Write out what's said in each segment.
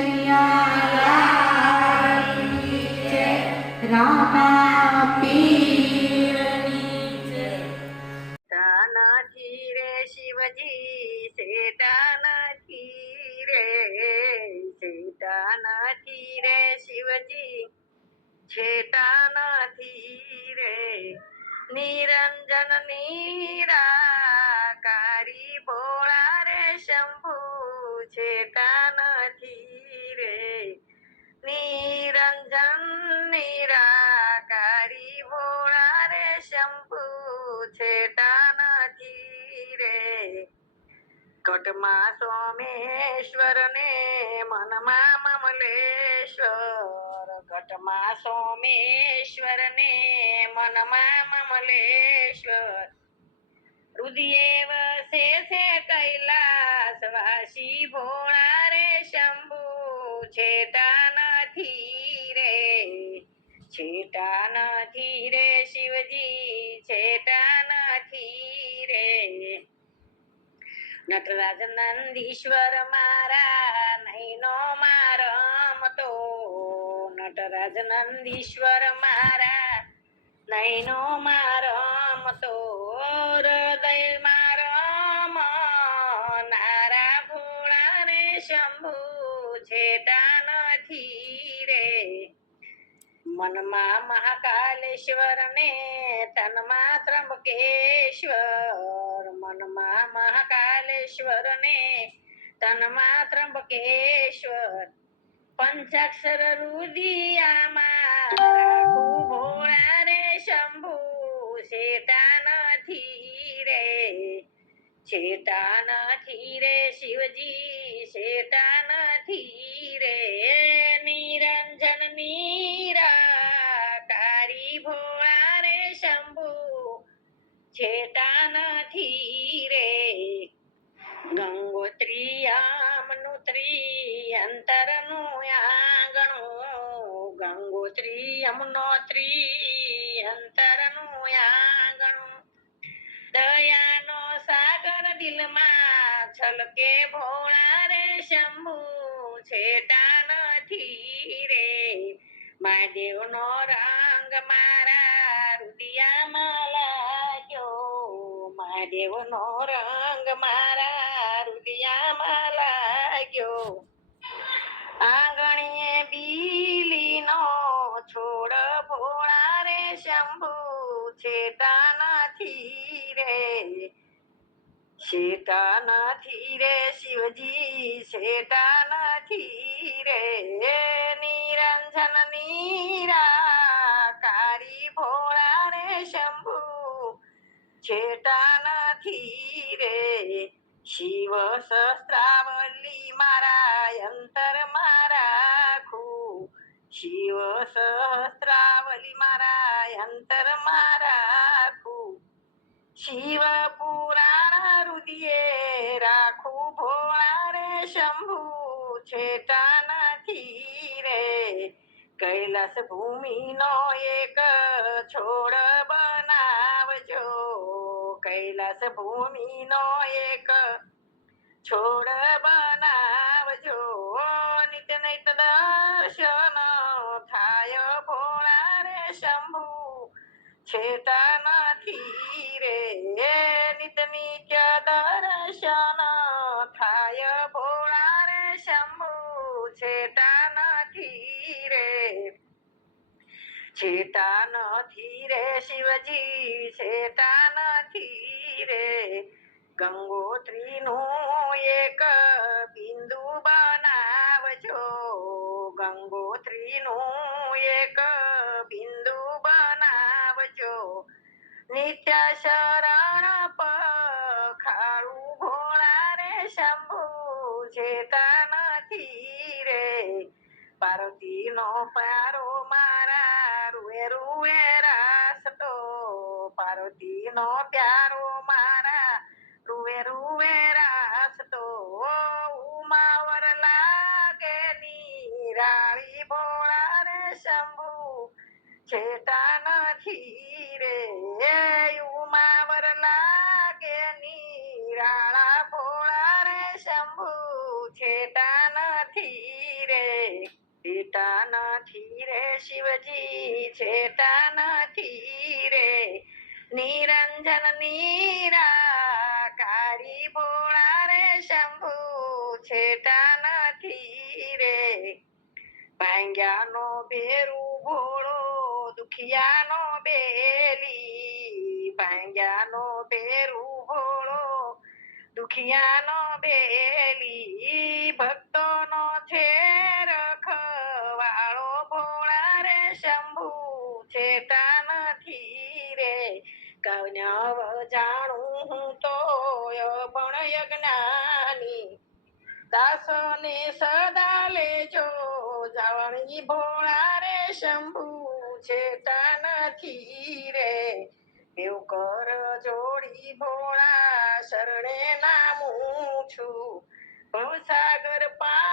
કનૈયા રામા પીરની જય. નથી રે શિવજી સેટા નથી રે, સેટા નથી રે શિવજી છેટા નથી રે. નિરંજન નિરાકારી ભોળા રે શંભુ છેટા નથી રે. નિરંજન નિરાકારી ભોળા રે શંભુ છેટા નથી રે. ઘટમાં સોમેશ્વર ને મનમાં મમલેશ્વર, ઘટમાં સોમેશ્વર ને મનમાં મમલેશ્વર. રુદિયે વસે છે કૈલાસ વાસી ભોળા રે શંભુ છેટા નથી રે, છેટા નથી રે શિવજી છેટા નથી રે. નટરાજ નંદીશ્વર મારા નૈનો રમતો, નટરાજ નંદીશ્વર મારા નૈનો રમતો. હૃદયમાં રમનારા ભોળા રે શંભુ છેટા નથી રે. મનમાં મહાકાલેશ્વર ને તનમાં ત્રંબકેશ્વર, મનમાં મહાકાલેશ્વર ને તનમાં ત્રંબકેશ્વર. પંચાક્ષર રુદિયામાં રાખું ભોળા રે શંભુ છેટા નથી રે, છેટા નથી રે શિવજી છેટા નથી રે. નિરંજન નિરાકારી ભોળા રે શંભુ છેટા નથી રે. ગંગોત્રી યમનોત્રી અંતરનું આંગણું, ગંગોત્રી યમનોત્રી અંતરનું આંગણું. દયાનો સાગર દિલમાં છલકે ભોળા રે શંભુ છેટા નથી રે. મહાદેવનો રંગ મારા રુદિયામાં લાગ્યો, મહાદેવનો રંગ મારા રુદિયામાં લાગ્યો. આંગણીએ બીલીનો છોડ ભોળા રે શંભુ છેટા નથી રે, છેટા નથી રે શિવજી છેટા નથી રે. નિરંજન નિરાકારી ભોળા રે શંભુ છેટા નથી રે. શિવ સહસ્ત્રાવલી મારા અંતરમાં રાખું, શિવ સહસ્ત્રાવલી મારા અંતરમાં રાખું. શિવ પુરાણ રુદિયે રાખું ભોળા રે શંભુ છેટા નથી રે. કૈલાસ ભૂમિનો એક છોડ બનાવજો, કૈલાસ ભૂમિનો એક છોડ બનાવજો. નિત્ય નૈત દર્શન થાય ભોળા રે શંભુ છેટા નથી રે. નિત્ય નિત્ય દર્શન થાય ભોળા રે શંભુ છેટા નથી રે, છેટા નથી રે શિવજી છેટા નથી રે. ગંગોત્રીનું એક બિંદુ બનાવજો, ગંગોત્રીનું એક બિંદુ બનાવજો. નિત્ય શરણ પખારું ભોળા રે શંભુ છેટા નથી રે. પાર્વતીનો પ્યારો મારા રૂએ રૂએ રાસતો, પાર્વતીનો પ્યારો મારા રૂએ રૂએ રાસતો. ઉમાવર લાગે નિરાળી ભોળા રે શંભુ છેટા નથી રે. ઉમાવર લાગે નિરાળા ભોળા રે શંભુ છેટા નથી રે. છેટા નથી રે શિવજી છેટા નથી રે નિરંજન નિરાકારી ભોળા રે શંભુ છેટા નથી રે ભાંગ્યાનો ભેરું ભોળો દુખિયાનો બેલી ભાંગ્યાનો ભેરું ભોળો દુખિયાનો બેલી ભક્તોનો છે રખવાળો ભોળા રે શંભુ છેટા નથી રે કન્યવ જાણું હું તો પણ યજ્ઞાની દાસોને સદા લેજો જાવણી ભોળા રે શંભુ છેટા નથી રે દેવ કર જોડી ભોળા શરણે નામું છું ભવસાગર પાર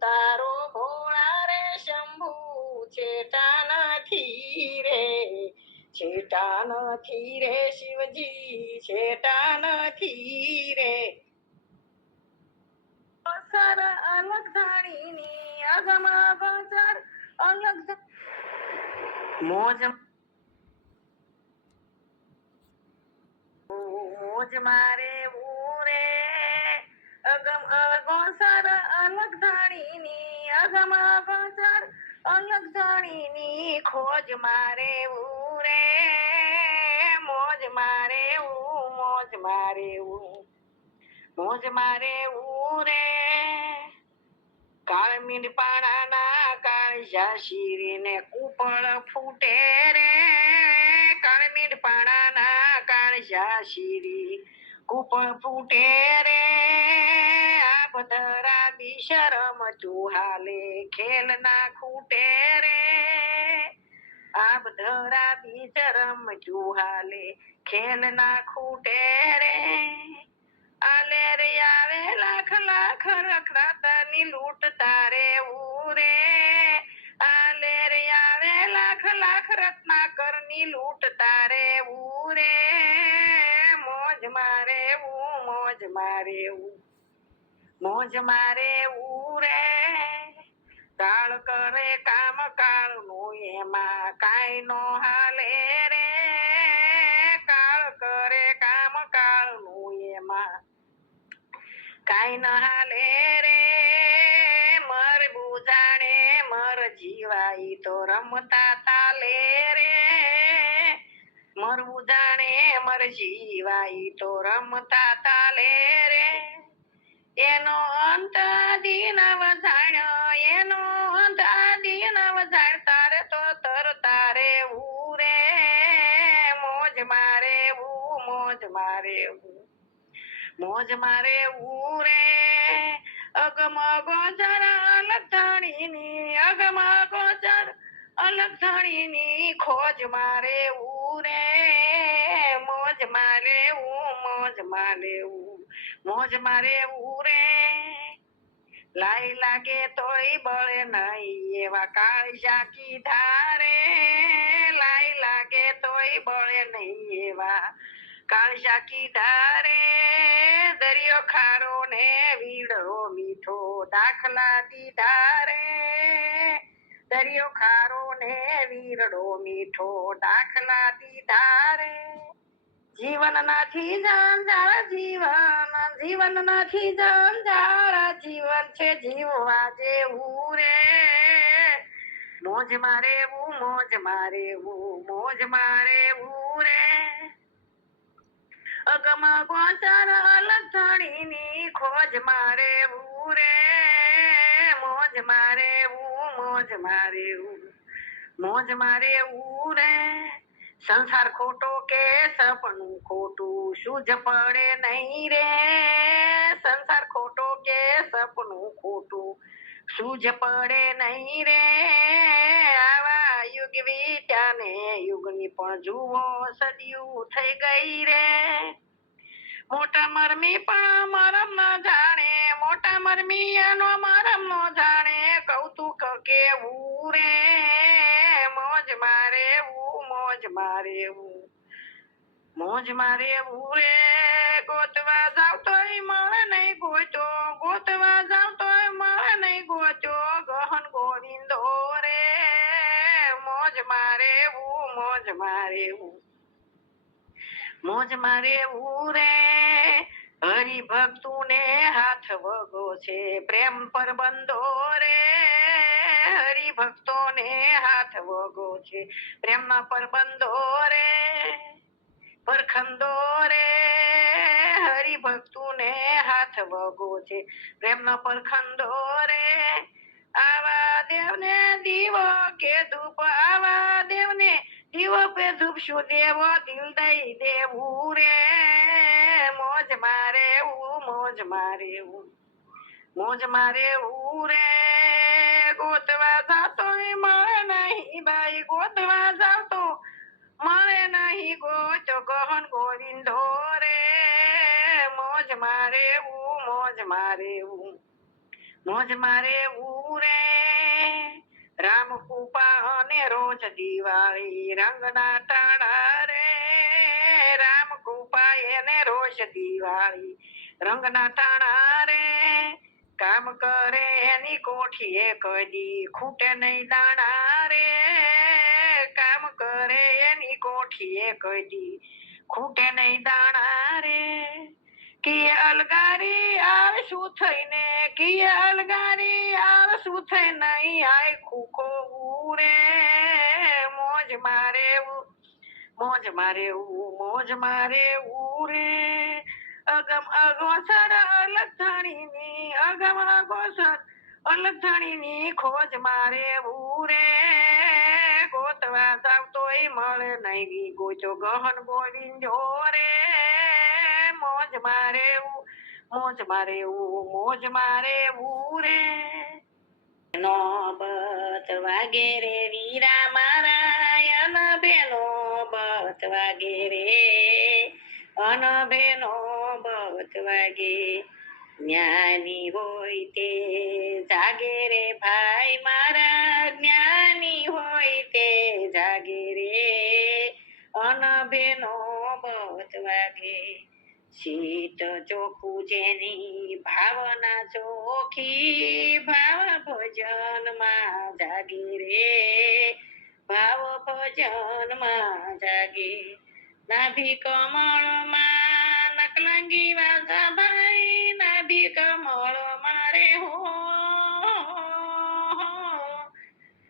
તારો ભોળા રે શંભુ છેટા નથી રે છેટા નથી રે શિવજી છેટા નથી રે સર અલગ ધાણીની અગમ અગોચર અલગ મોજ મોજ મારે ઉરે અગમ અગોચર અલગ ધાણીની અગમ અગોચર અલગ ધાણીની ખોજ મારે ઉરે મોજ મારે મોજ મારે મોજ મારે ઉરે કાળ મીંડપાડાના કાળજા શીરીને કુપળ ફૂટે રે કાળ મીંડપાડાના કાળજા શીરી કુપળ ફૂટે રે આ બધારા બિશરમ ચુહાલે ખેલ ના ખૂટે રે આ બધારા બિશરમ ચુહાલે ખેલ ના ખૂટે રે આલે રે આવે લાખ લાખ રખડાતની લૂંટ તારે ઉરે આલે રે આવે લાખ લાખ રત્નાકરની લૂંટ તારે ઉરે મોજ મારે મોજ મારે મોજ મારે ઉરે કાળ કરે કામ કાળ નું એમાં કાંઈ નો હાલે રે કાળ કરે કામ કાળ નું એમાં કાંઈ ન હાલે રે મર બુજાણે મર જીવાઈ તો રમતા તાલે રે મર બુજાણે મર જીવાઈ તો રમતા તાલે રે એનો અંત દીનવ જાણ્યો એનો અંત દીનવ જાણ તારે તો તર તારે ઉરે મોજ મારે મોજ મારે મોજ મારે ઉરે અગમ ગોચર અલગ ધાણીની અગમ ગોચર અલગ ધાણીની ખોજ મારે ઉરે મોજ મારે મોજ મારે મોજ મારે ઉરે લાઈ લાગે તોય બળે નહીં એવા કાળજા કીધા રે લાઈ લાગે તોય બળે નહીં એવા કાળજા કીધા રે દરિયો ખારો ને વીડો મીઠો દાખલા દીધા રે દરિયો ખારો ને વીરડો મીઠો દાખલા દીધા રે જીવન નથી જંજાળ જીવન જીવન નથી જંજાળ જીવન છે જીવવા જેવું રે મોજ મારે મોજ મારે મોજ મારે રે અગમ ગોચર અલગ ધાણીની ખોજ મારે રે મોજ મારે મોજ મારે મોજ મારે રે સંસાર ખોટો કે સપનું ખોટું સૂઝ પડે નહીં રે સંસાર ખોટો કે સપનું ખોટું સૂઝ પડે નહીં રે આવા યુગ વીત્યા ને યુગની પણ જુઓ સદિયું થઈ ગઈ રે મોટા મરમી પણ મરમ ન જાણે મોટા મરમી એનો મરમ ન જાણે કૌતુક કેવું રે મોજ મારે મોજ મારે મોજ મારે રે ગોતવા જાવ તોય મળે નહીં ગોતો ગોતવા જાવ તોય મળે નહીં ગોતો ગહન મોજમાં રેવું રે હરિભક્તુને હાથ વગો છે પ્રેમ પર બંધો રે હરિભક્તોને હાથ વગો છે પ્રેમના પર બંધો રે પરખંદો રે હરિભક્તુને હાથ વગો છે પ્રેમનો પરખંદો રે આવા દેવને દીવો કે ધૂપ આવા દેવને દીવો પે ધૂપ શું દેવો દિલ દઈ દેવું રે મોજ મારે મોજ મારે મોજ મારે રે ગોતવા જાતો મળે નહીં બાઈ ગોતવા જાતો મળે નહીં ગોચો ગહન ગોવિંદો રે મોજ મારે મોજ મારે રે રામ કૃપા અને રોજ દિવાળી રંગના ટાણા રે રામ કૃપા એને રોજ દિવાળી રંગના ટાણા રે કામ કરે એની કોઠીએ કદી ખૂટે નહીં દાણા રે કામ કરે એની કોઠીએ કદી ખૂટે નહીં દાણા રે કિયે અલગારી આવે શું થઈને કિયે અલગારી આવે શું થઈ નહીં આય ખૂકો રે મોજ મારે મોજ મારે રે અગમ અગોસર અલગ થાણીની અગમ અગોસર અલગ થાણીની ખોજ મારે રે ગોતવા જાવ તોય મળે નહીં ગોચો ગહન ગોવિંદો રે મોજ મારે રે નોબત વાગે રે વીરા મારા અનભે નોબત વાગે રે અનભે નોબત વાગે જ્ઞાની હોય તે જાગે રે ભાઈ મારા જ્ઞાની હોય તે જાગે રે અનભે નોબત વાગે શીત ચોખ્ખું જેની ભાવના ચોખી ભાવ ભજનમાં જાગે રે ભાવ ભજનમાં જાગે નાભી કમળમાં નકલંગી વાસા ભાઈ નાભી કમળ મારે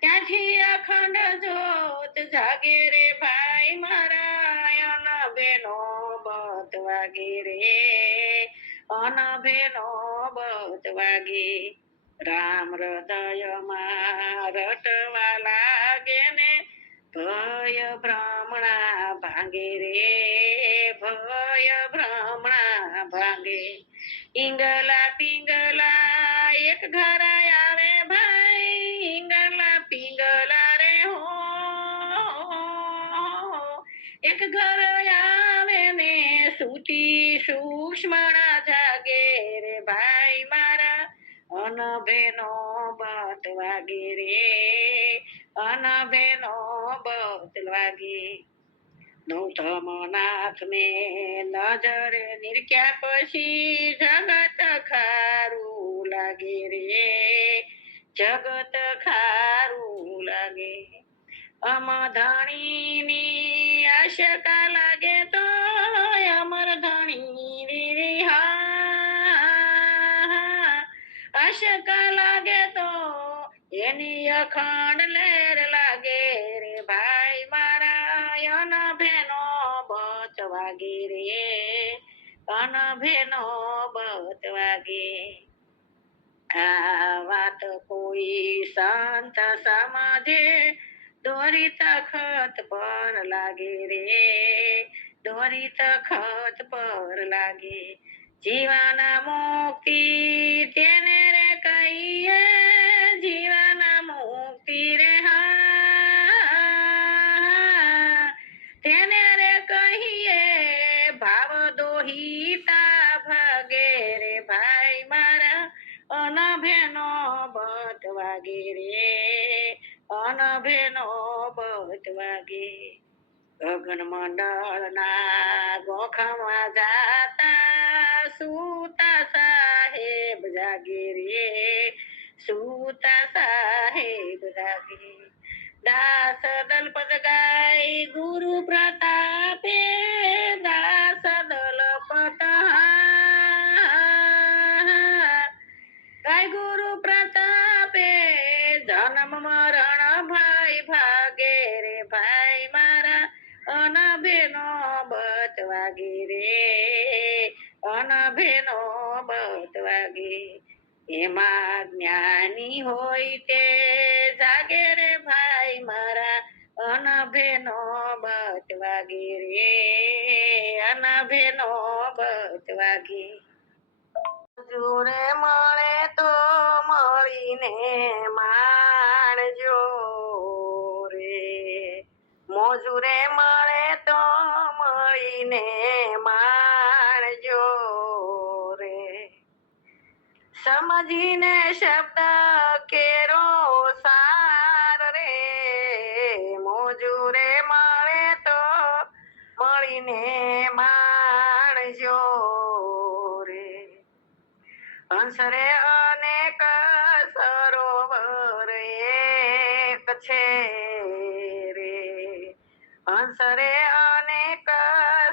ત્યાંથી અખંડ જોત જાગે રે ભાઈ મારા અનભે નોબત વાગે રે અનભે નોબત વાગે રામ હૃદયમાં રટવા લાગે ને ભય ભ્રમણા ભાંગે રે ભય ભ્રમણા ભાંગે ઈંગલા પિંગલા એક ઘર આવે ભાઈ ઈંગલા પિંગલા રે એક ઘર આવે ને સૂતી સૂક્ષ્મણા જાગે રે ભાઈ મારા અનભે નોબત વાગે રે અનભે નોબત વાગે નૌતમનાથ ને નજર નિરખ્યા પછી જગત ખારું લાગે રે જગત ખારું લાગે અમધણીની આશકા લાગે તો અમર ધણી આશકા લાગે તો એની અખંડ લહેર લાગે રે ભાઈ મારા અનભે નોબત વાગે રે અનભે નોબત વાગે આ વાત કોઈ સંત સમજે દોરી તખત પર લાગે રે દોરી તખત પર લાગે જીવાના મુક્તિ તેને રે કહીએ જીવાના મુક્તિ રે તેને રે કહીએ ભાવ દોહિતા ભાગે રે ભાઈ મારા અનભે નોબત વાગે રે અનભે નોબત વાગે ગગન મંડળ ના ગોખમાં જાતા સુતા સાહેબ જાગે રે સુતા સાહેબ જાગે દાસ દલપત ગાય ગુરુ પ્રતાપે દાસ દલપત ગાય ગુરુ પ્રતાપે જન્મ મરણ ભાઈ ભાગે રે ભાઈ મારા અનભેનો બતવાગે રે અનભેનો બતવાગે એમાં જ્ઞાની હોય તે જાગે રે ભાઈ મારા અનભેનો બતવાગે રે અનભેનો બતવાગે જોડે મળે તો મળીને માણજો રે મોજુરે મળે તો મળીને માણજો રે સમજીને શબ્દ કેરો સાર રે મોજુરે મળે તો મળીને માણજો રે હંસરે અનેક સરોવર એક છે રે હંસરે અનેક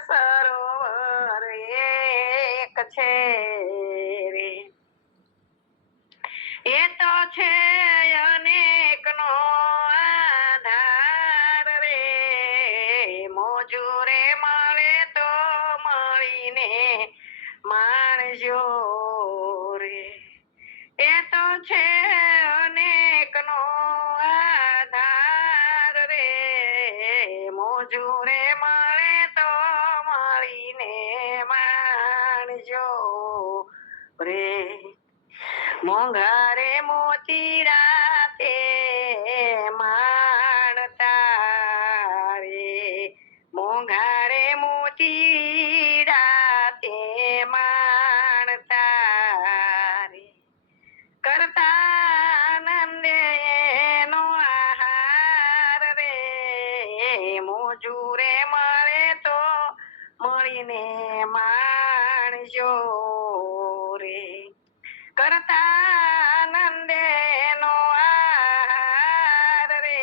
સરોવર એક છે રે એ તો છે અનેકનો આધાર રે મોજુરે મળે તો મળીને માણજો રે એ તો છે અનેકનો આધાર રે મોજુરે મળે તો મળીને માણજો રે મોંઘારે મોતીડા તે માણતા રે મોંઘારે મોતીડા તે માણતા રે કરતા આનંદે નો આહાર રે મોજુરે મળે તો મળીને માણજો રે કરતા આનંદે નો આહાર રે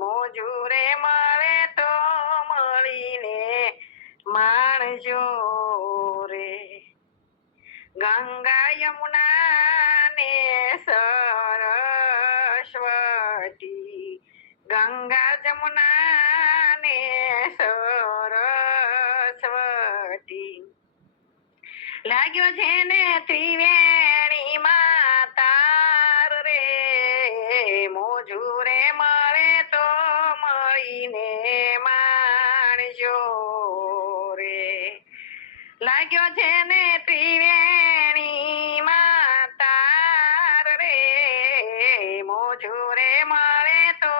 મોજુરે મળે તો મળીને માણજો રે ગંગા યમુના ને સરસ્વતી ગંગા જમુના ને સરસ્વતી લાગ્યો છે ને ત્રિવેણી માતાર રે મોજુરે મળે તો મળીને માણજો રે લાગ્યો છે ને ત્રિવેણી માતાર રે મોજુરે મળે તો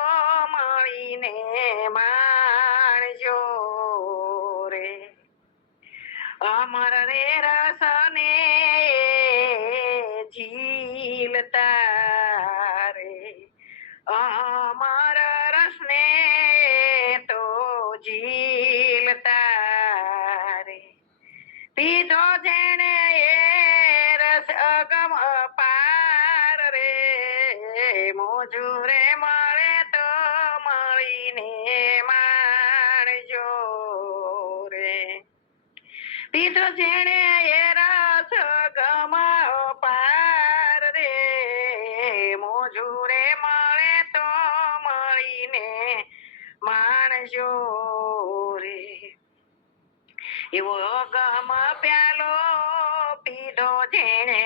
મળીને માણજો રે અમર રે રસને ઝીલતા રે અમર રસને તો ઝીલતા રે પીધો જેણે એ રસ અગમ અપાર રે મોજુરે મળે તો મળીને માણજો રે પીધો જેણે એ રસ ગમાઓ પાર રે મોજુરે મળે તો મળીને માણજો રે એવો ગમ પ્યાલો પીધો જેણે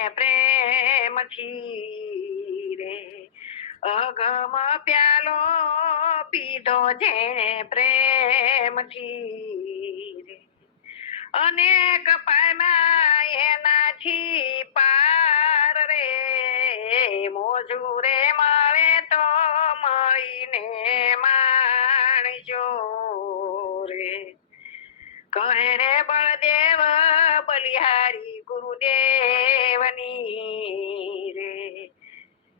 પ્રેમથી રે અગમ પ્યાલો પીધો જેણે પ્રેમથી રે અનેક પામ્યા એનાથી પાર રે મોજુરે મળે તો મળીને માણજો રે કહે રે બળદેવ બલિહારી ગુરુદેવની રે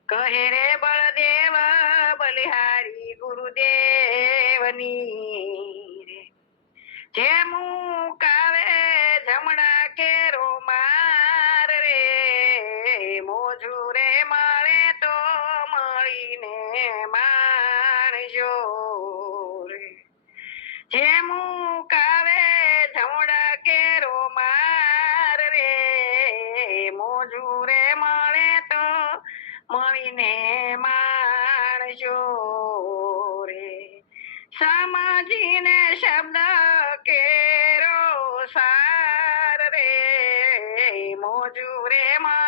કહે રે બળદેવ બલિહારી ગુરુદેવની રે જે મુકાવે જમણા કેરો માર રે મોજુરે મળે તો મળીને માર જે મુકાવે જમડા કેરો માર રે મોજુરે મળે તો મળીને માણજો રે સમજીને શબ્દ કેરો સાર રે મોજુરે મળે